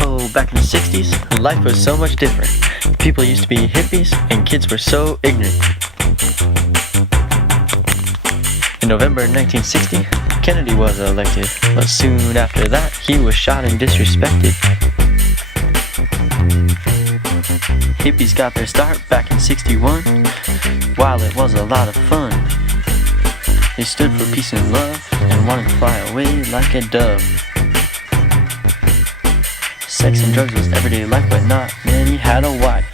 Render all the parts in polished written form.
Oh, back in the 60s, life was so much different. People used to be hippies, and kids were so ignorant. In November 1960, Kennedy was elected, but soon after that, he was shot and disrespected. Hippies got their start back in 61, while it was a lot of fun. They stood for peace and love, and wanted to fly away like a dove. Sex and drugs was everyday life, but not many had a wife.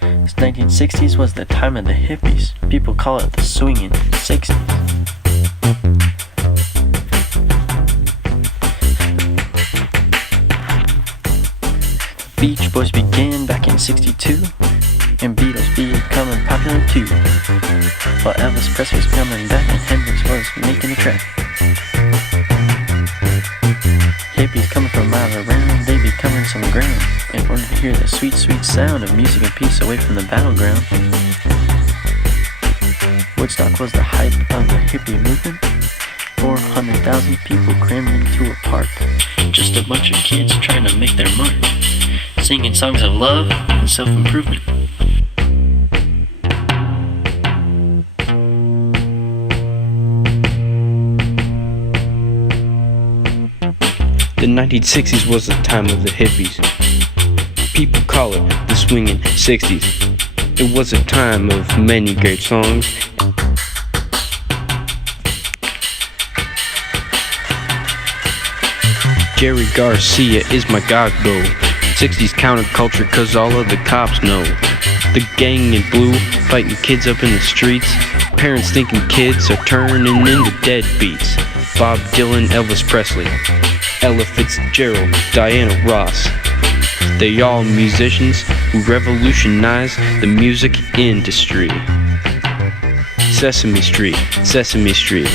This 1960s was the time of the hippies. People call it the swinging 60s. Beach Boys began back in 62, and Beatles becoming popular too. While Elvis Presley was coming back and Hendrix was making a track. Hippies coming from miles around, they be covering some ground in order to hear the sweet, sweet sound of music and peace away from the battleground. Woodstock was the height of the hippie movement. 400,000 people crammed into a park. Just a bunch of kids trying to make their mark, singing songs of love and self-improvement. The 1960s was the time of the hippies. People call it the swinging 60s. It was a time of many great songs. Jerry Garcia is my god though. 60s counterculture cause all of the cops know. The gang in blue fighting kids up in the streets. Parents thinking kids are turning into deadbeats. Bob Dylan, Elvis Presley, Ella Fitzgerald, Diana Ross. They all musicians who revolutionized the music industry. Sesame Street, Sesame Street,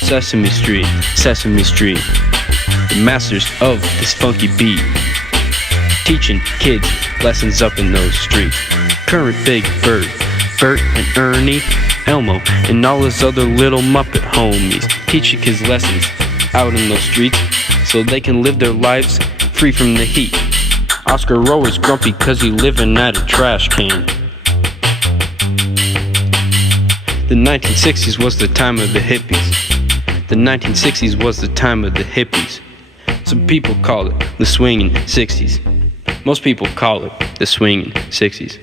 Sesame Street, Sesame Street. The masters of this funky beat, teaching kids lessons up in those streets. Current Big Bird, Bert and Ernie, Elmo, and all his other little Muppet homies, teaching kids lessons out in those streets so they can live their lives free from the heat. Oscar Rower's grumpy cause he living at a trash can. The 1960s was the time of the hippies. The 1960s was the time of the hippies. Some people call it the swinging 60s. Most people call it the swinging 60s.